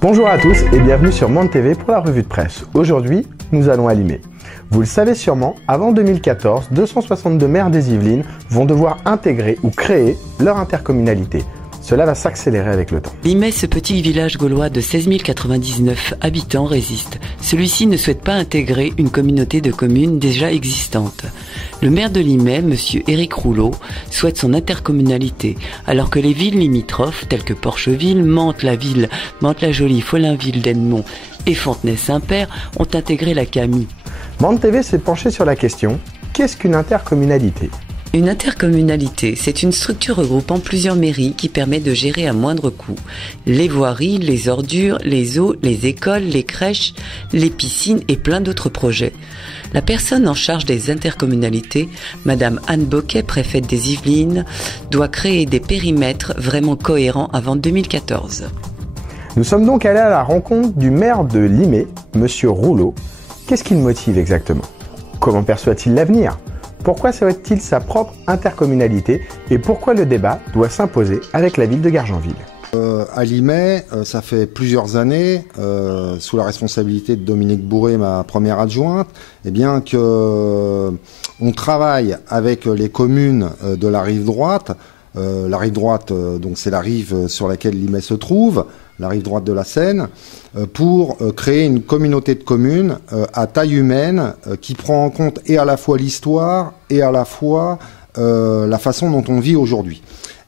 Bonjour à tous et bienvenue sur Monde TV pour la revue de presse. Aujourd'hui, nous allons à Limay. Vous le savez sûrement, avant 2014, 262 maires des Yvelines vont devoir intégrer ou créer leur intercommunalité. Cela va s'accélérer avec le temps. Limay, ce petit village gaulois de 16 099 habitants résiste. Celui-ci ne souhaite pas intégrer une communauté de communes déjà existante. Le maire de Limay, monsieur Éric Rouleau, souhaite son intercommunalité, alors que les villes limitrophes, telles que Porcheville, Mantes-la-Ville, Mantes-la-Jolie, Follainville, Denmont et Fontenay-Saint-Père, ont intégré la CAMI. Monde TV s'est penché sur la question « Qu'est-ce qu'une intercommunalité ?» Une intercommunalité, c'est une structure regroupant plusieurs mairies qui permet de gérer à moindre coût les voiries, les ordures, les eaux, les écoles, les crèches, les piscines et plein d'autres projets. La personne en charge des intercommunalités, Madame Anne Boquet, préfète des Yvelines, doit créer des périmètres vraiment cohérents avant 2014. Nous sommes donc allés à la rencontre du maire de Limay, monsieur Rouleau. Qu'est-ce qui le motive exactement? Comment perçoit-il l'avenir? Pourquoi souhaite-t-il sa propre intercommunalité et pourquoi le débat doit s'imposer avec la ville de Gargenville? À Limay, ça fait plusieurs années, sous la responsabilité de Dominique Bourré, ma première adjointe, eh bien que on travaille avec les communes de la rive droite. La rive droite, donc c'est la rive sur laquelle Limay se trouve, la rive droite de la Seine, pour créer une communauté de communes à taille humaine qui prend en compte et à la fois l'histoire et à la fois la façon dont on vit aujourd'hui.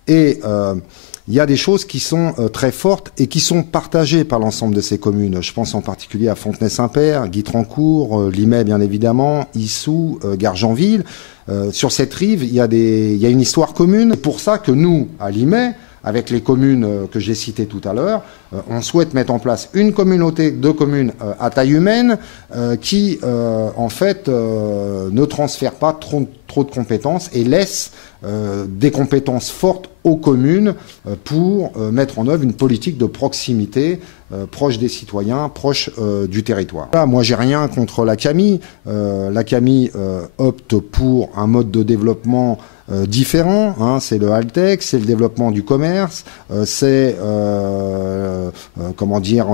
Et il y a des choses qui sont très fortes et qui sont partagées par l'ensemble de ces communes. Je pense en particulier à Fontenay-Saint-Père, Guitrancourt, Limay bien évidemment, Issou, Gargenville. Sur cette rive, il y a une histoire commune. C'est pour ça que nous, à Limay, avec les communes que j'ai citées tout à l'heure, on souhaite mettre en place une communauté de communes à taille humaine qui, en fait, ne transfère pas trop de compétences et laisse des compétences fortes aux communes pour mettre en œuvre une politique de proximité proche des citoyens, proche du territoire. Là, moi, j'ai rien contre la CAMI. La CAMI opte pour un mode de développement différents, hein, c'est le high-tech, c'est le développement du commerce, c'est comment dire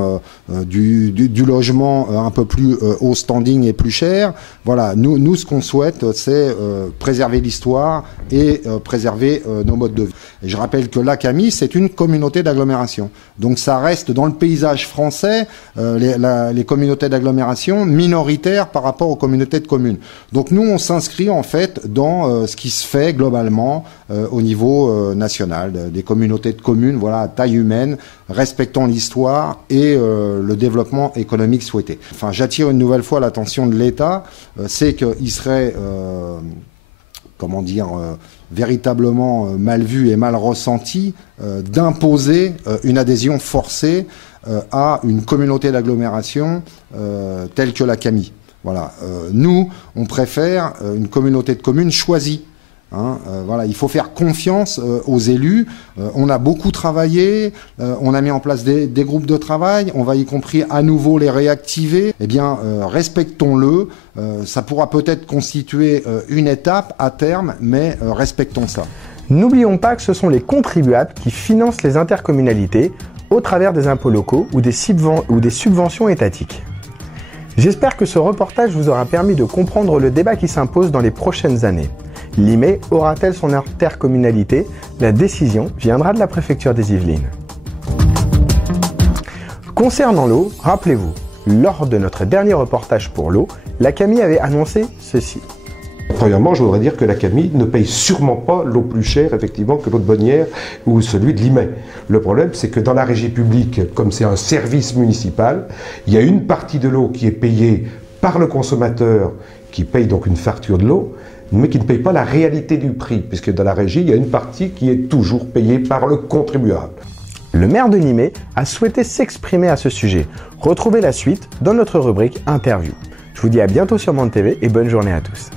du logement un peu plus haut standing et plus cher. Voilà, nous ce qu'on souhaite, c'est préserver l'histoire et préserver nos modes de vie. Et je rappelle que la CAMI, c'est une communauté d'agglomération. Donc ça reste dans le paysage français les communautés d'agglomération minoritaires par rapport aux communautés de communes. Donc nous, on s'inscrit en fait dans ce qui se fait globalement au niveau national, des communautés de communes, voilà, à taille humaine, respectant l'histoire et le développement économique souhaité. Enfin, j'attire une nouvelle fois l'attention de l'État, c'est qu'il serait comment dire, véritablement mal vu et mal ressenti d'imposer une adhésion forcée à une communauté d'agglomération telle que la CAMI. Voilà. Nous, on préfère une communauté de communes choisie. Hein, voilà, il faut faire confiance aux élus. On a beaucoup travaillé, on a mis en place des groupes de travail, on va y compris à nouveau les réactiver. Eh bien, respectons-le. Ça pourra peut-être constituer une étape à terme, mais respectons ça. N'oublions pas que ce sont les contribuables qui financent les intercommunalités au travers des impôts locaux ou des subventions étatiques. J'espère que ce reportage vous aura permis de comprendre le débat qui s'impose dans les prochaines années. Limay aura-t-elle son intercommunalité? La décision viendra de la préfecture des Yvelines. Concernant l'eau, rappelez-vous, lors de notre dernier reportage pour l'eau, la CAMI avait annoncé ceci. Premièrement, je voudrais dire que la CAMI ne paye sûrement pas l'eau plus chère, effectivement, que l'eau de Bonnières ou celui de Limay. Le problème, c'est que dans la régie publique, comme c'est un service municipal, il y a une partie de l'eau qui est payée par le consommateur, qui paye donc une facture de l'eau, mais qui ne paye pas la réalité du prix, puisque dans la régie, il y a une partie qui est toujours payée par le contribuable. Le maire de Limay a souhaité s'exprimer à ce sujet. Retrouvez la suite dans notre rubrique Interview. Je vous dis à bientôt sur Monde TV et bonne journée à tous.